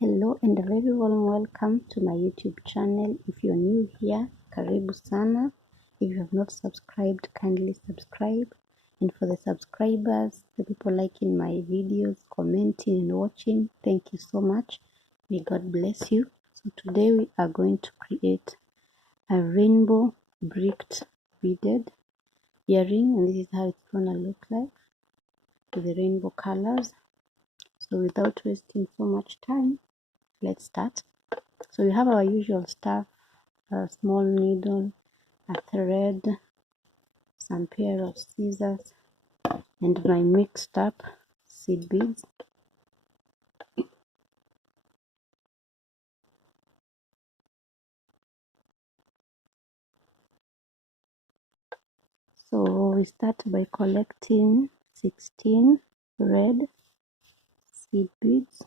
Hello and a very warm welcome to my YouTube channel. If you're new here, karibu sana. If you have not subscribed, kindly subscribe. And for the subscribers, the people liking my videos, commenting and watching, thank you so much. May God bless you. So today we are going to create a rainbow bricked beaded earring, and this is how it's gonna look like with the rainbow colors. So without wasting so much time, let's start. So we have our usual stuff, a small needle, a thread, some pair of scissors, and my mixed up seed beads. So we start by collecting 16 red seed beads.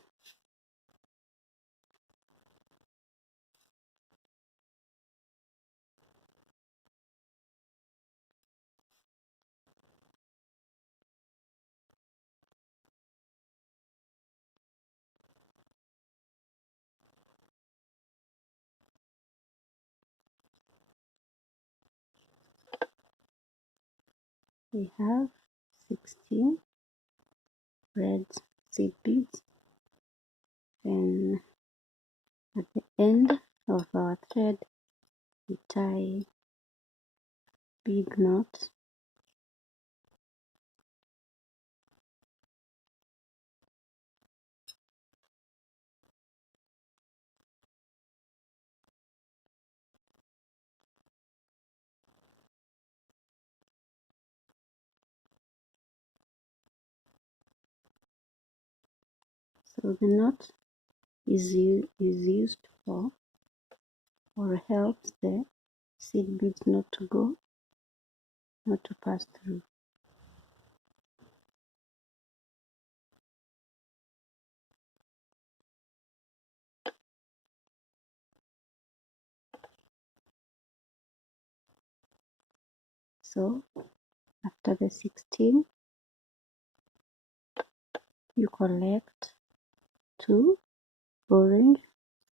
We have 16 red seed beads, and at the end of our thread we tie big knot. So the knot is used for or helps the seed beads not to pass through. So after the 16, you collect 2 orange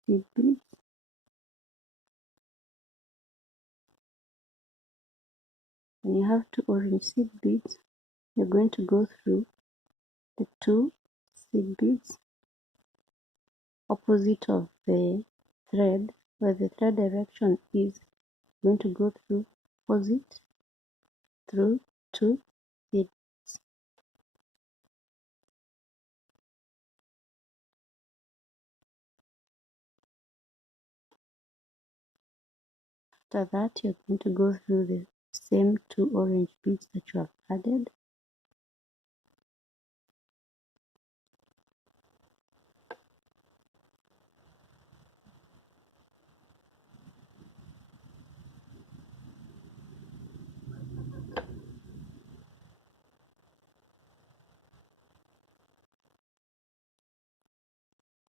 seed beads. When you have 2 orange seed beads, you're going to go through the 2 seed beads opposite of the thread, where the thread direction is going to go through opposite through 2 seed beads. After that, you're going to go through the same 2 orange beads that you have added.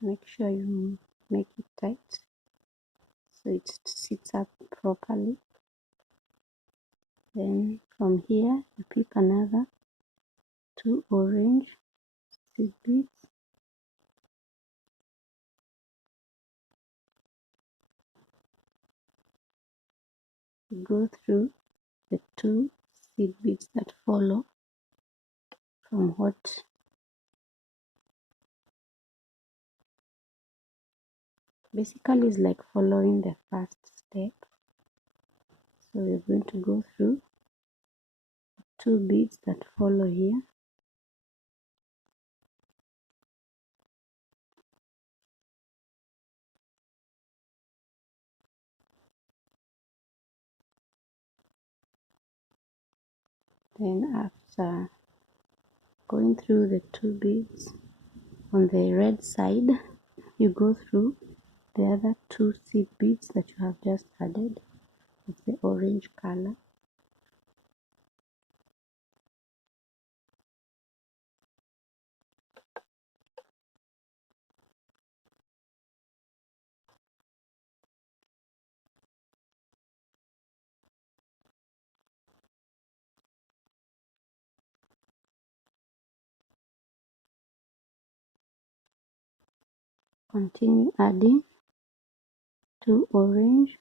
Make sure you make it tight so it sits up properly. Then from here you pick another 2 orange seed beads, go through the 2 seed beads that follow from what basically is like following the first step. So we're going to go through 2 beads that follow here. Then after going through the 2 beads on the red side, you go through the other 2 seed beads that you have just added of the orange color. Continue adding 2 orange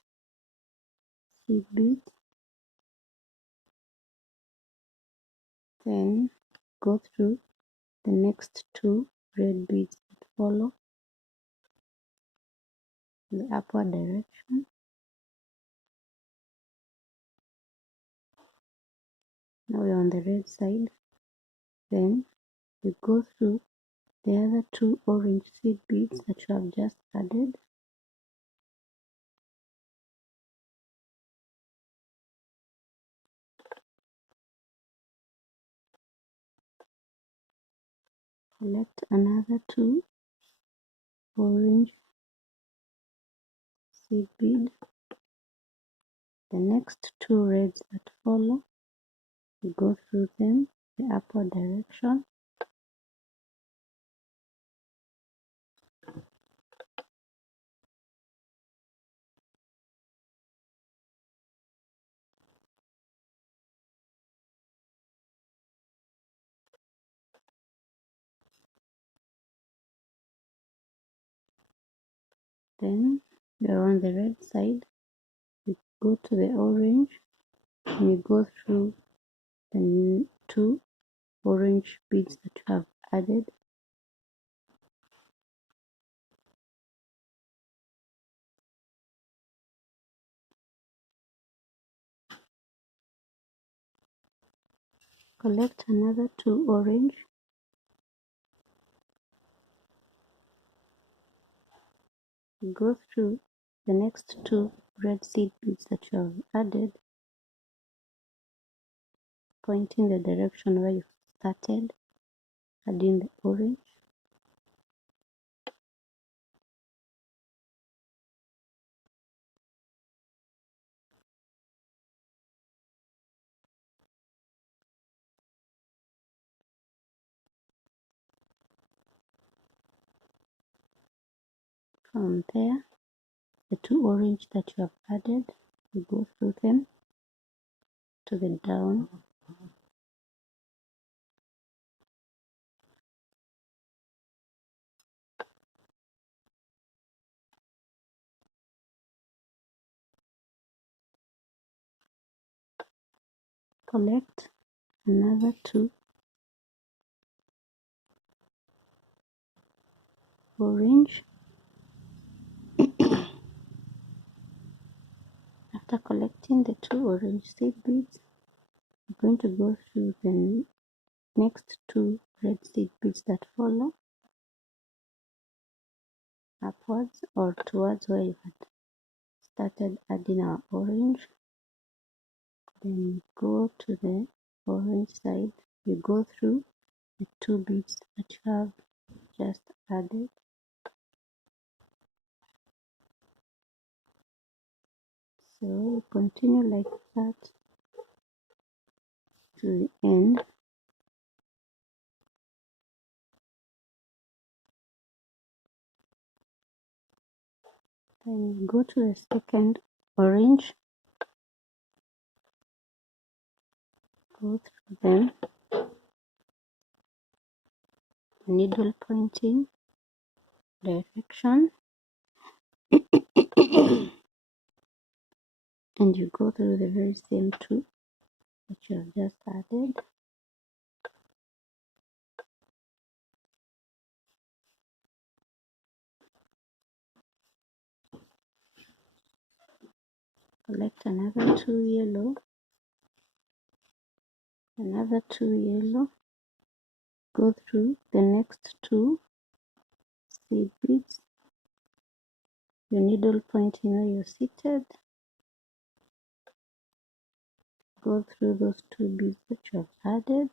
seed beads, then go through the next 2 red beads that follow the upward direction. Now we're on the red side. Then you go through the other 2 orange seed beads that you have just added. Collect another 2 orange seed bead. The next 2 reds that follow, you go through them the upward direction. Then you're on the red side. You go to the orange and you go through the 2 orange beads that you have added. Collect another 2 orange. Go through the next 2 red seed beads that you have added, pointing the direction where you started adding the orange. From there, the 2 orange that you have added, you go through them to the down. Collect another 2 orange. After collecting the 2 orange seed beads, you're going to go through the next 2 red seed beads that follow upwards or towards where you had started adding our orange. Then you go to the orange side, you go through the 2 beads that you have just added. So you continue like that to the end. Then go to the second orange, go through them, needle pointing direction, and you go through the very same 2 that you have just added. Collect another 2 yellow, another 2 yellow, go through the next 2 seed beads, your needle pointing where you're seated, go through those 2 beads that you have added.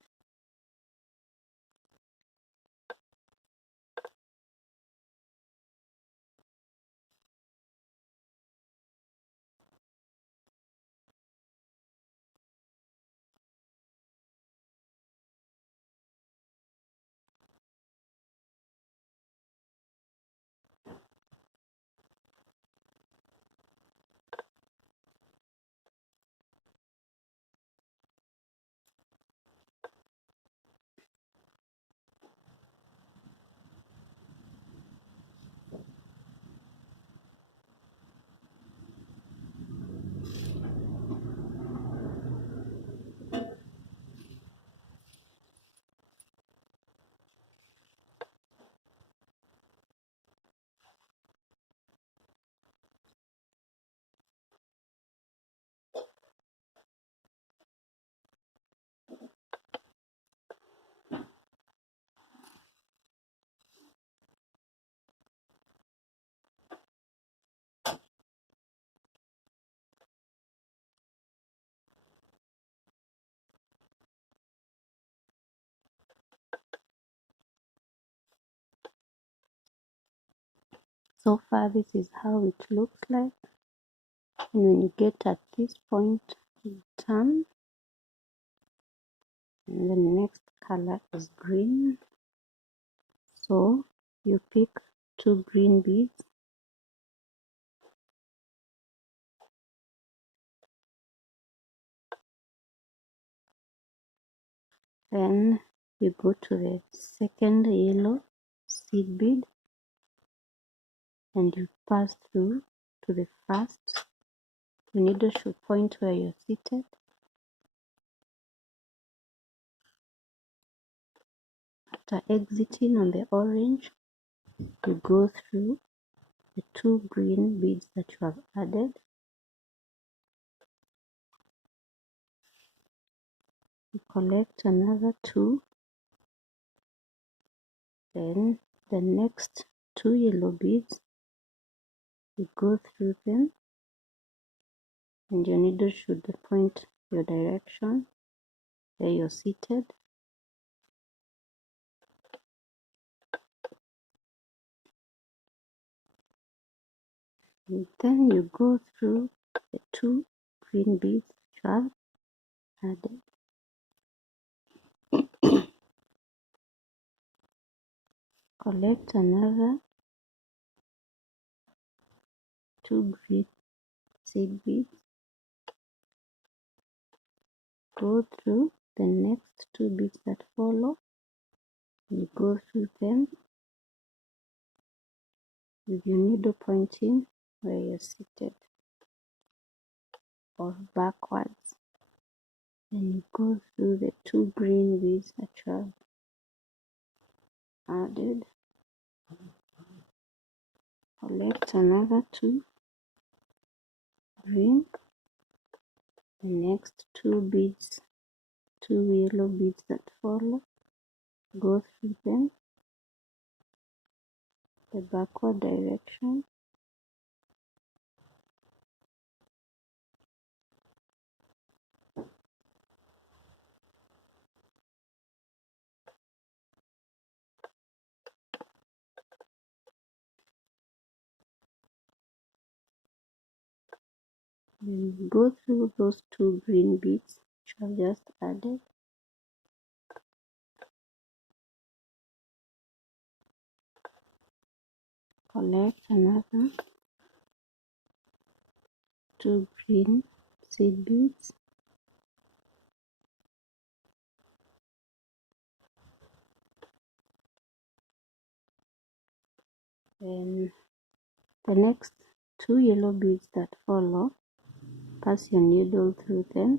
So far this is how it looks like, and when you get at this point you turn, and the next color is green. So you pick 2 green beads, then you go to the second yellow seed bead and you pass through to the first. The needle should point where you're seated. After exiting on the orange, you go through the 2 green beads that you have added. You collect another 2, then the next 2 yellow beads, you go through them, and your needle should point your direction where you're seated. And then you go through the 2 green beads that you have added. Collect another 2 green seed beads. Go through the next 2 beads that follow. You go through them with your needle pointing where you're seated or backwards. Then you go through the 2 green beads that you have added. Collect another 2 green. The next 2 beads, 2 yellow beads that follow, go through them the backward direction. Then you go through those 2 green beads which I have just added. Collect another 2 green seed beads. Then the next 2 yellow beads that follow, pass your needle through them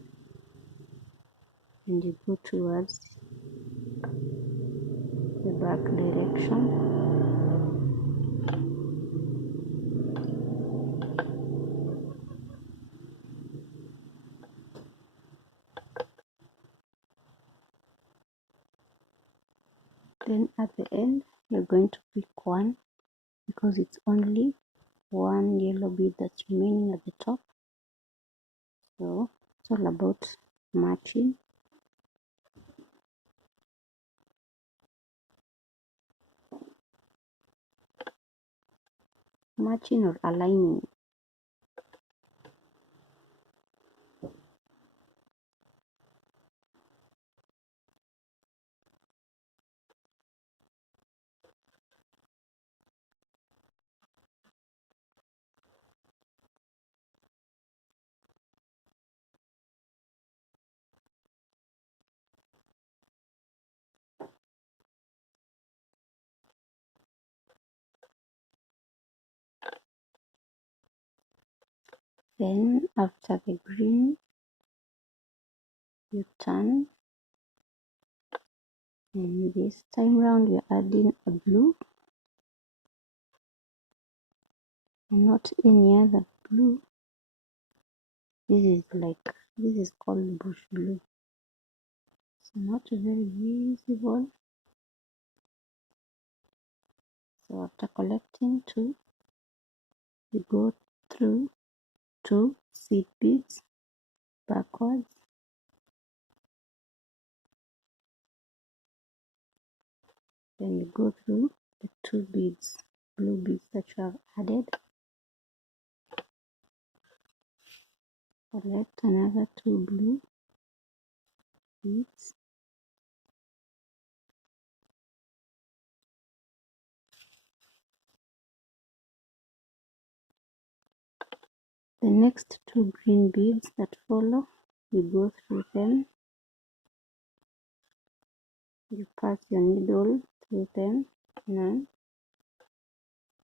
and you go towards the back direction. Then at the end you're going to pick one, because it's only 1 yellow bead that's remaining at the top. So it's all about matching. Matching or aligning. Then after the green, you turn, and this time round you're adding a blue, and not any other blue. This is called bush blue. It's not very visible. So after collecting 2, you go through 2 seed beads backwards. Then you go through the 2 beads blue beads that you have added. Collect another 2 blue beads. The next 2 green beads that follow, you go through them. You pass your needle through them now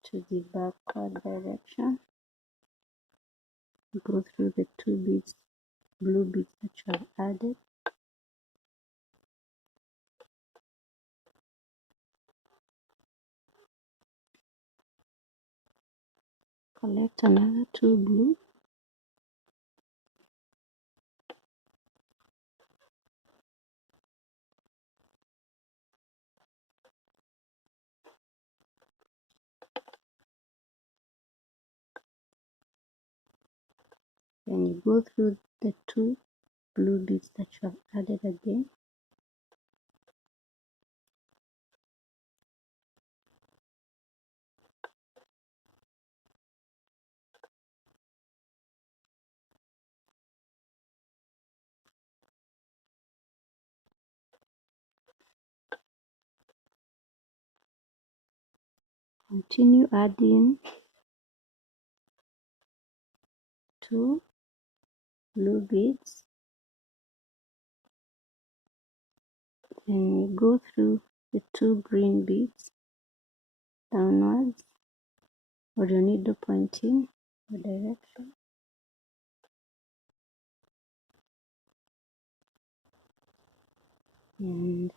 to the backward direction. You go through the 2 beads, blue beads that you have added. Collect another 2 blue. Then you go through the 2 blue beads that you have added again. Continue adding 2 blue beads. Then you go through the 2 green beads downwards, or your needle pointing the direction. And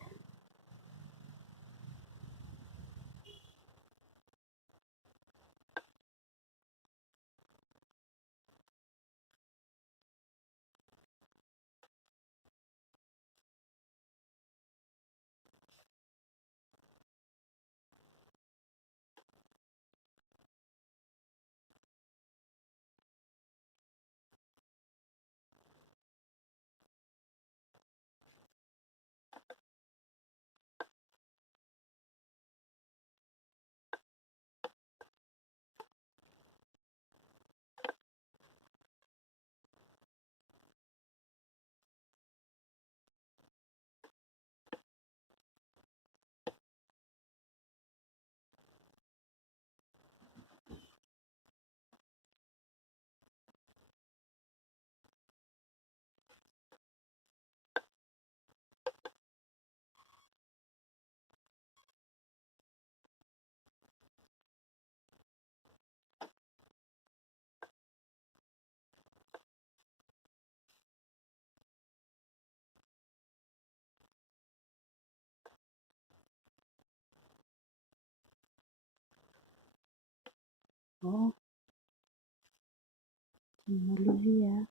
tumalizia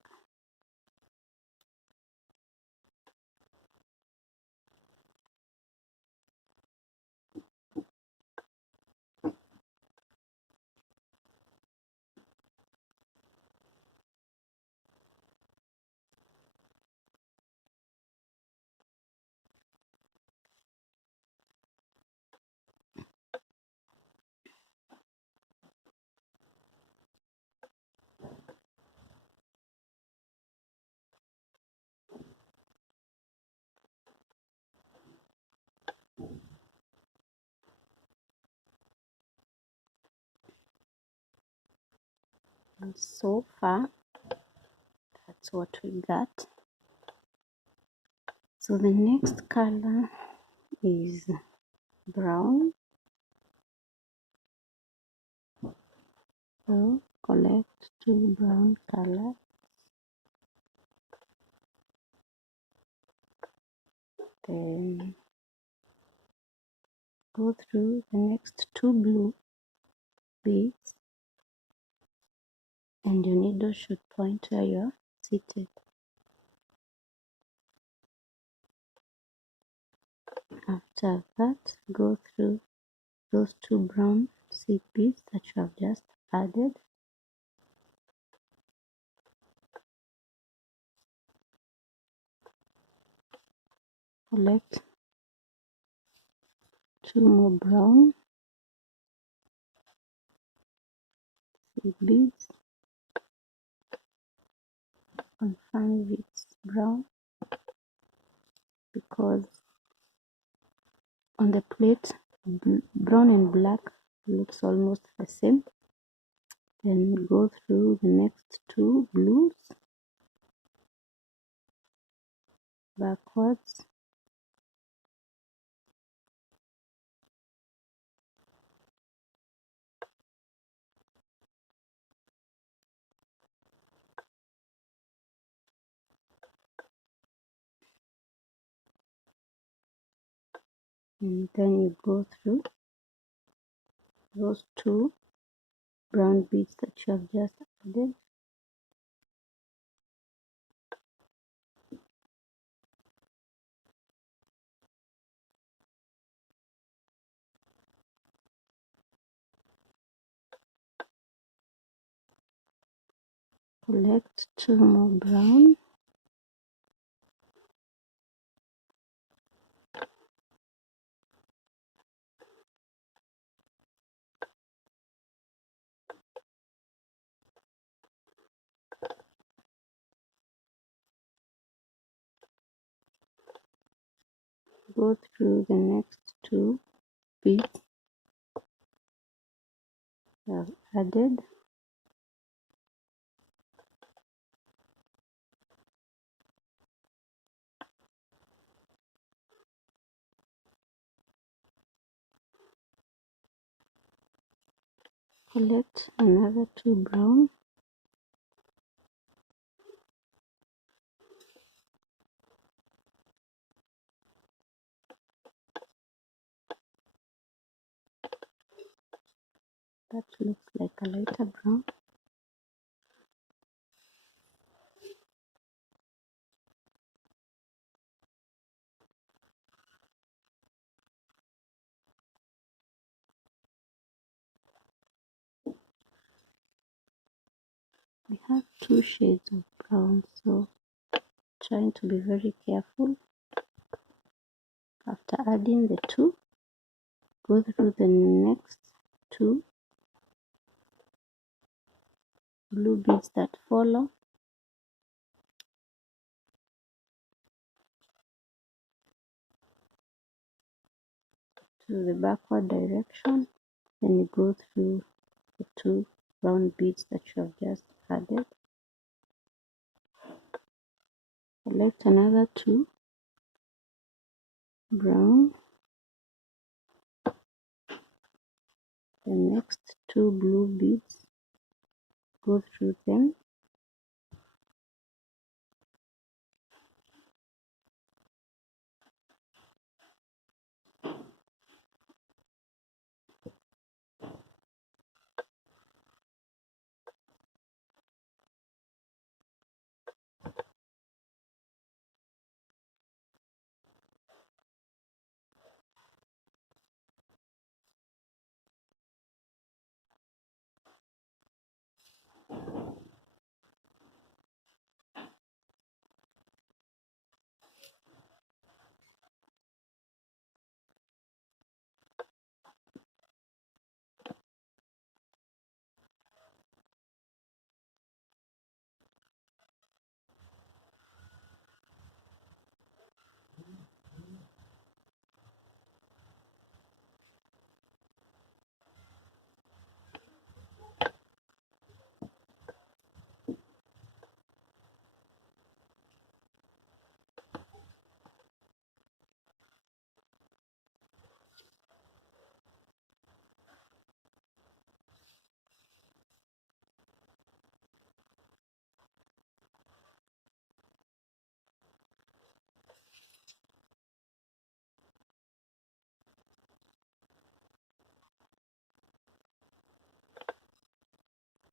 and so far that's what we got. So the next color is brown. So collect 2 brown colors. Then go through the next 2 blue beads, and your needle should point where you're seated. After that, go through those 2 brown seed beads that you have just added. Collect 2 more brown. with beads. Confirm if it's brown, because on the plate brown and black looks almost the same. Then go through the next two blues backwards, and then you go through those two brown beads that you have just added. Collect two more brown, go through the next two beads you have added, collect another two brown, that looks like a lighter brown. We have two shades of brown, so trying to be very careful. After adding the two, go through the next two blue beads that follow to the backward direction. Then you go through the two brown beads that you have just added. Select another two brown, the next two blue beads, go through them,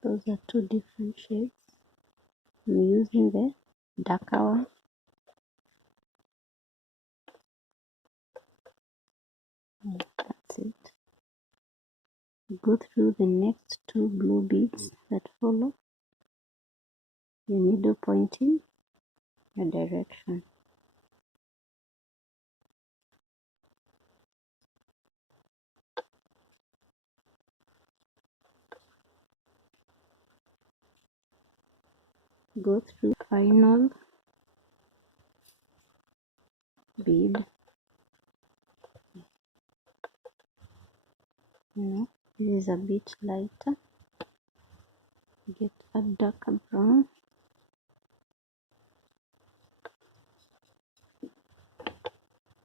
those are two different shades. I'm using the darker one. That's it. Go through the next two blue beads that follow, your needle pointing your direction. go through final bead. This is a bit lighter. Get a darker brown.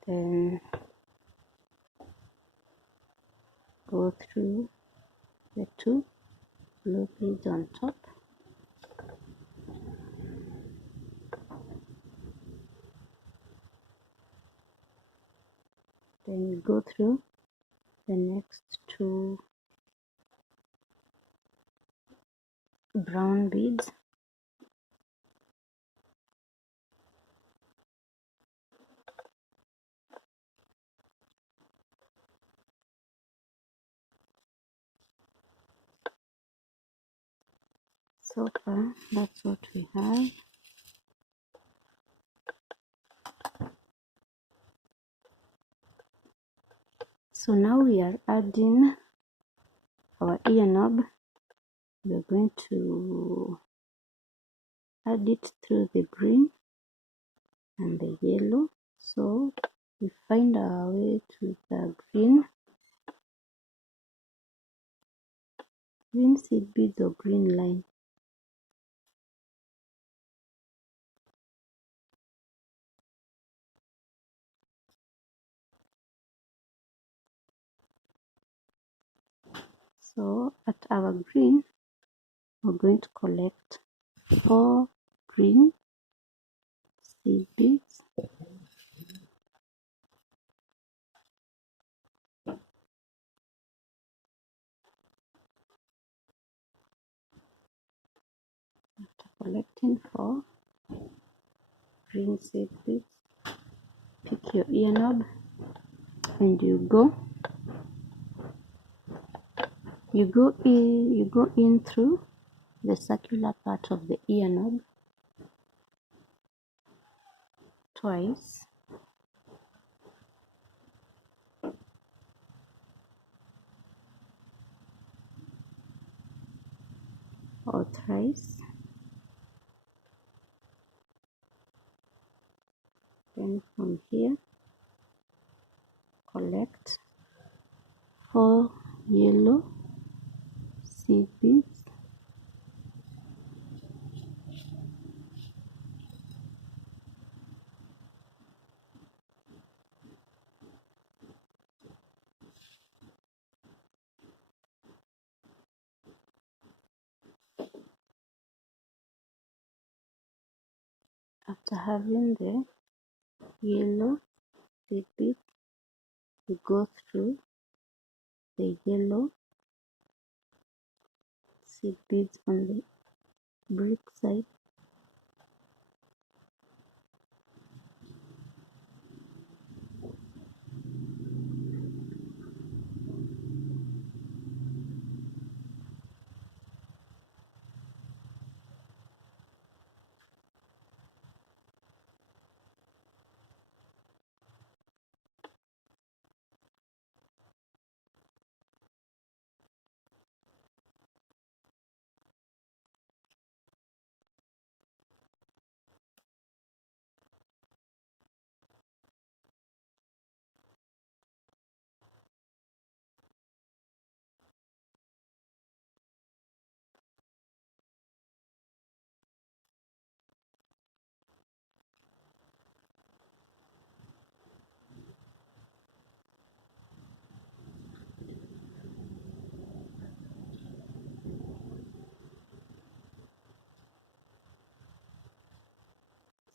Then go through the two blue beads on top. Then you go through the next two brown beads. So far, that's what we have. So now we are adding our ear knob. We're going to add it through the green and the yellow. So we find our way to the green seed beads or green line. So at our green, we're going to collect 4 green seed beads. After collecting 4 green seed beads, pick your ear knob and you go in through the circular part of the ear knob twice. Or thrice. Then from here, collect 4 yellow seed beads. After having the yellow seed bead, you go through the yellow seed beads on the brick side.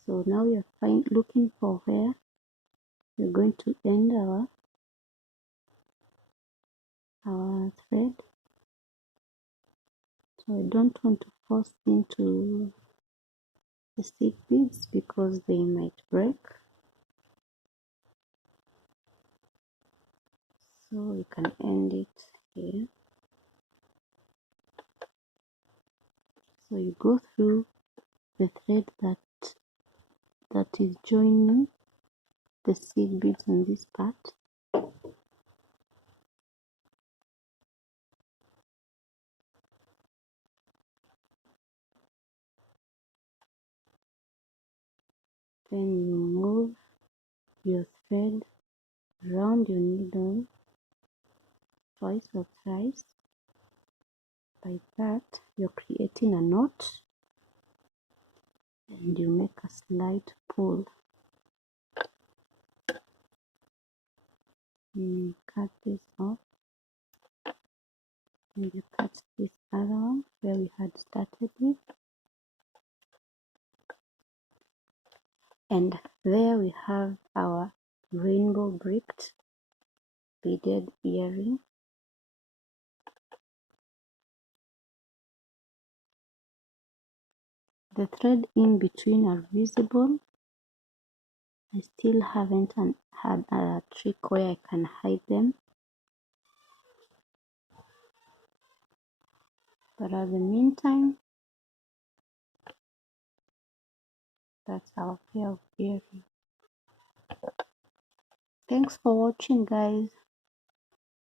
So now we are looking for where we're going to end our thread. So I don't want to force into the seed beads because they might break. So we can end it here. So you go through the thread that is joining the seed beads on this part. Then you move your thread around your needle twice or thrice. Like that, you're creating a knot, and you make a slight pull. You cut this off, and you cut this other one where we had started with, and there we have our rainbow bricked beaded earring. The thread in between are visible. I still haven't had a trick where I can hide them, but at the meantime, that's our pair of earrings. Thanks for watching, guys.